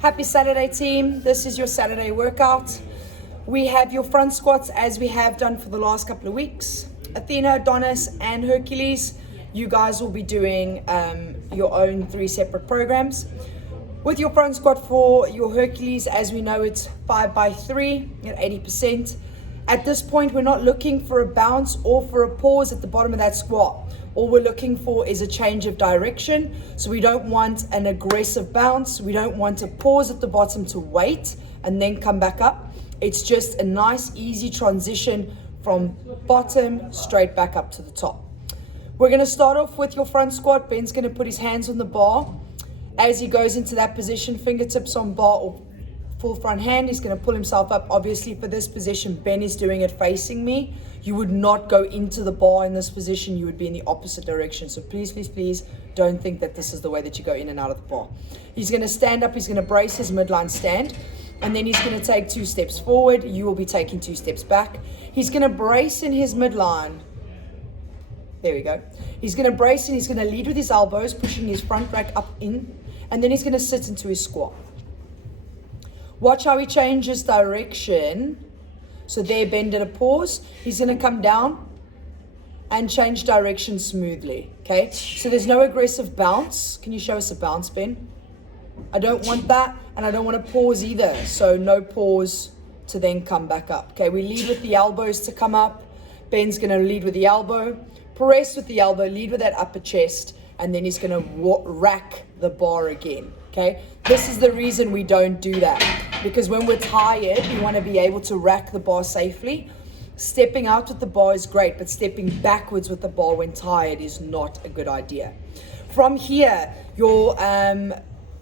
Happy Saturday, team. This is your Saturday workout. We have your front squats as we have done for the last couple of weeks. Athena, Adonis, and Hercules. You guys will be doing your own 3 separate programs. With your front squat for your Hercules, as we know, it's 5x3 at 80%. At this point, we're not looking for a bounce or for a pause at the bottom of that squat. All we're looking for is a change of direction. So we don't want an aggressive bounce. We don't want a pause at the bottom to wait and then come back up. It's just a nice, easy transition from bottom straight back up to the top. We're gonna start off with your front squat. Ben's gonna put his hands on the bar. As he goes into that position, fingertips on bar or full front hand, he's gonna pull himself up. Obviously for this position, Ben is doing it facing me. You would not go into the bar in this position. You would be in the opposite direction. So please, please, please don't think that this is the way that you go in and out of the bar. He's gonna stand up, he's gonna brace his midline stand, and then he's gonna take 2 steps forward. You will be taking 2 steps back. He's gonna brace in his midline. There we go. He's gonna brace and he's gonna lead with his elbows, pushing his front rack up in, and then he's gonna sit into his squat. Watch how he changes direction. So there, Ben did a pause. He's gonna come down and change direction smoothly, okay? So there's no aggressive bounce. Can you show us a bounce, Ben? I don't want that, and I don't want to pause either. So no pause to then come back up, okay? We lead with the elbows to come up. Ben's gonna lead with the elbow, press with the elbow, lead with that upper chest, and then he's gonna rack the bar again, okay? This is the reason we don't do that, because when we're tired, we want to be able to rack the bar safely. Stepping out with the bar is great, but stepping backwards with the bar when tired is not a good idea. From here, your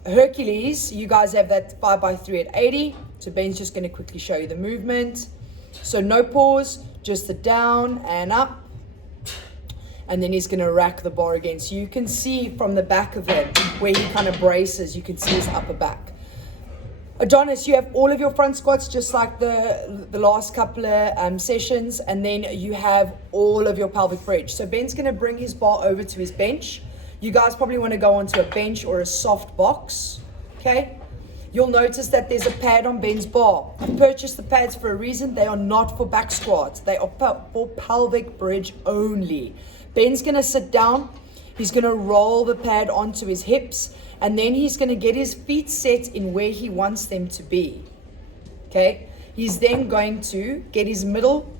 Hercules, you guys have that 5x3 at 80. So Ben's just going to quickly show you the movement. So no pause, just the down and up. And then he's going to rack the bar again. So you can see from the back of him where he kind of braces, you can see his upper back. Adonis, you have all of your front squats just like the last couple of sessions, and then you have all of your pelvic bridge. So Ben's going to bring his bar over to his bench. You guys probably want to go onto a bench or a soft box, okay? You'll notice that there's a pad on Ben's bar. I purchased the pads for a reason. They are not for back squats. They are for pelvic bridge only. Ben's going to sit down. He's going to roll the pad onto his hips, and then he's going to get his feet set in where he wants them to be, okay? He's then going to get his middle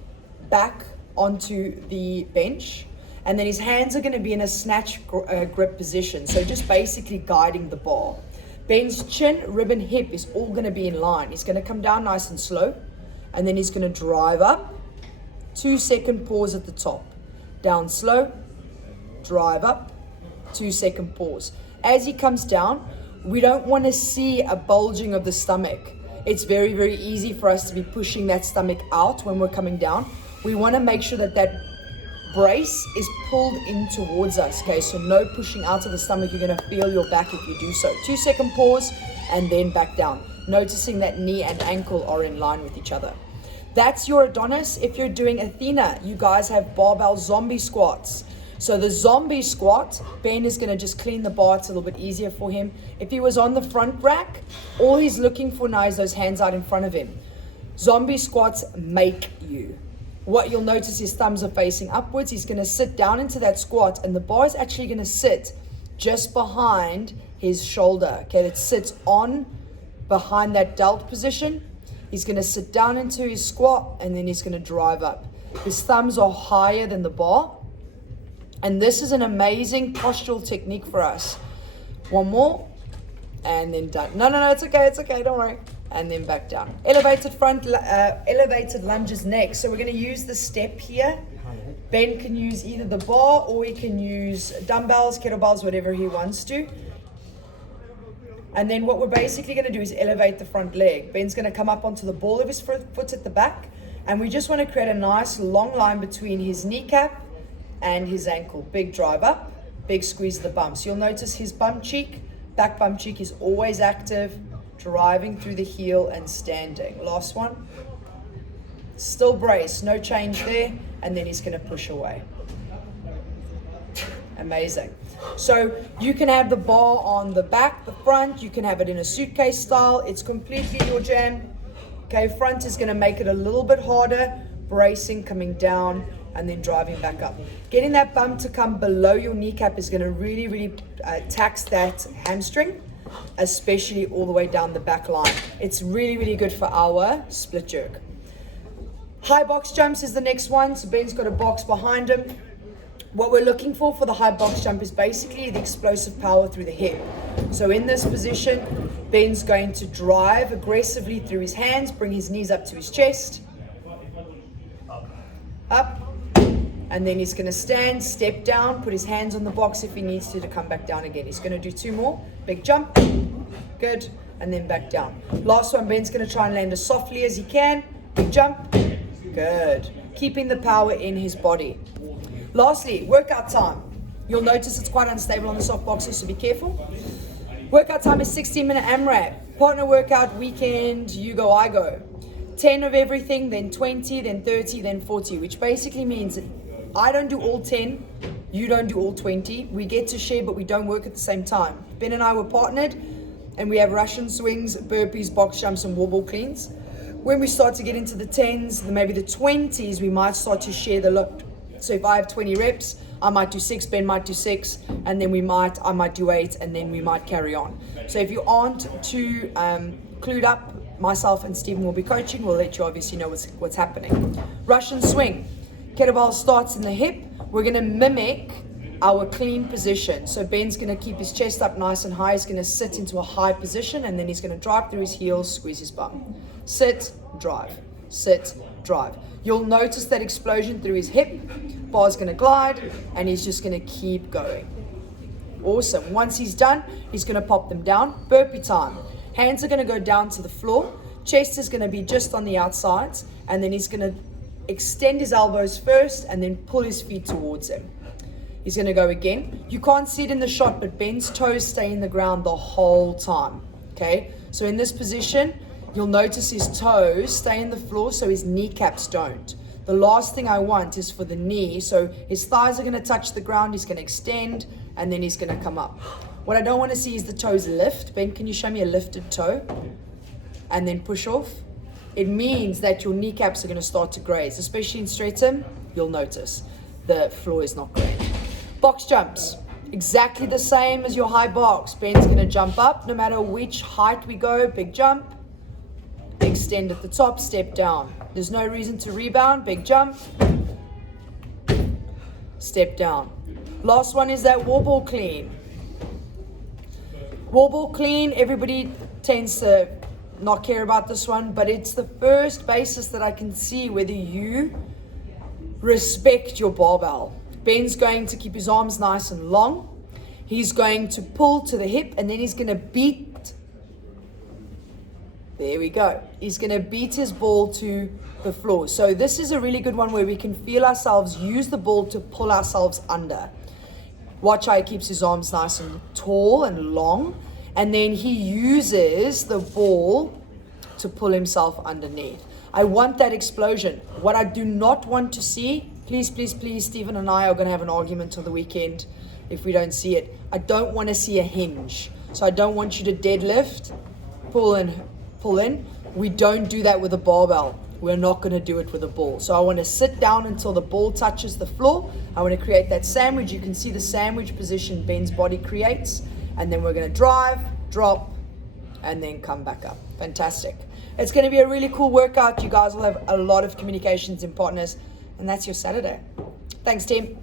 back onto the bench, and then his hands are going to be in a snatch grip position, so just basically guiding the bar. Ben's chin, rib, and hip is all going to be in line. He's going to come down nice and slow, and then he's going to drive up. 2-second pause at the top. Down slow, drive up, 2-second pause. As he comes down, we don't want to see a bulging of the stomach. It's very, very easy for us to be pushing that stomach out when we're coming down. We want to make sure that that brace is pulled in towards us, okay? So no pushing out of the stomach. You're going to feel your back if you do so. 2-second pause and then back down. Noticing that knee and ankle are in line with each other. That's your Adonis. If you're doing Athena, you guys have barbell zombie squats. So the zombie squat, Ben is going to just clean the bar. It's a little bit easier for him. If he was on the front rack, all he's looking for now is those hands out in front of him. Zombie squats make you. What you'll notice, his thumbs are facing upwards. He's going to sit down into that squat, and the bar is actually going to sit just behind his shoulder. Okay, it sits on behind that delt position. He's going to sit down into his squat, and then he's going to drive up. His thumbs are higher than the bar. And this is an amazing postural technique for us. One more, and then done. No, it's okay, don't worry. And then back down. Elevated front, elevated lunges next. So we're gonna use the step here. Ben can use either the bar or he can use dumbbells, kettlebells, whatever he wants to. And then what we're basically gonna do is elevate the front leg. Ben's gonna come up onto the ball of his foot at the back, and we just wanna create a nice long line between his kneecap and his ankle. Big drive up, big squeeze of the bumps. You'll notice his bum cheek, back bum cheek is always active, driving through the heel and standing. Last one. Still brace, no change there, and then he's gonna push away. Amazing. So you can have the bar on the back, the front, you can have it in a suitcase style. It's completely your jam. Okay, front is gonna make it a little bit harder, bracing, coming down, and then driving back up. Getting that bump to come below your kneecap is gonna really tax that hamstring, especially all the way down the back line. It's really good for our split jerk. High box jumps is the next one. So Ben's got a box behind him. What we're looking for the high box jump is basically the explosive power through the hip. So in this position, Ben's going to drive aggressively through his hands, bring his knees up to his chest, up, and then he's going to stand, step down, put his hands on the box if he needs to come back down again. He's going to do 2 more. Big jump, good, and then back down. Last one, Ben's going to try and land as softly as he can. Big jump, good. Keeping the power in his body. Lastly, workout time. You'll notice it's quite unstable on the soft boxes, so be careful. Workout time is 16-minute AMRAP. Partner workout, weekend, you go, I go. 10 of everything, then 20, then 30, then 40, which basically means I don't do all 10, you don't do all 20. We get to share, but we don't work at the same time. Ben and I were partnered, and we have Russian swings, burpees, box jumps, and wall ball cleans. When we start to get into the 10s, maybe the 20s, we might start to share the load. So if I have 20 reps, I might do 6, Ben might do 6, and then I might do 8, and then we might carry on. So if you aren't too clued up, myself and Stephen will be coaching. We'll let you obviously know what's happening. Russian swing. Kettlebell starts in the hip. We're going to mimic our clean position. So Ben's going to keep his chest up nice and high. He's going to sit into a high position, and then he's going to drive through his heels, squeeze his bum. Sit, drive. Sit, drive. You'll notice that explosion through his hip. Bar's going to glide, and he's just going to keep going. Awesome. Once he's done, he's going to pop them down. Burpee time. Hands are going to go down to the floor. Chest is going to be just on the outsides, and then he's going to extend his elbows first and then pull his feet towards him. He's going to go again. You can't see it in the shot, but Ben's toes stay in the ground the whole time. Okay? So in this position, you'll notice his toes stay in the floor so his kneecaps don't. The last thing I want is for the knee, so his thighs are going to touch the ground, he's going to extend, and then he's going to come up. What I don't want to see is the toes lift. Ben, can you show me a lifted toe? And then push off. It means that your kneecaps are going to start to graze, especially in stratum. You'll notice the floor is not great. Box jumps, exactly the same as your high box. Ben's going to jump up no matter which height we go. Big jump, extend at the top, step down. There's no reason to rebound. Big jump, step down. Last one is that wall ball clean. Wall ball clean, everybody tends to not care about this one, but it's the first basis that I can see whether you respect your barbell. Ben's going to keep his arms nice and long. He's going to pull to the hip, and then he's going to beat. There we go. He's going to beat his ball to the floor. So this is a really good one where we can feel ourselves use the ball to pull ourselves under. Watch how he keeps his arms nice and tall and long, and then he uses the ball to pull himself underneath. I want that explosion. What I do not want to see, please, Stephen and I are going to have an argument on the weekend if we don't see it. I don't want to see a hinge. So I don't want you to deadlift, pull in. We don't do that with a barbell. We're not going to do it with a ball. So I want to sit down until the ball touches the floor. I want to create that sandwich. You can see the sandwich position Ben's body creates. And then we're going to drive, drop, and then come back up. Fantastic. It's going to be a really cool workout. You guys will have a lot of communications and partners. And that's your Saturday. Thanks, team.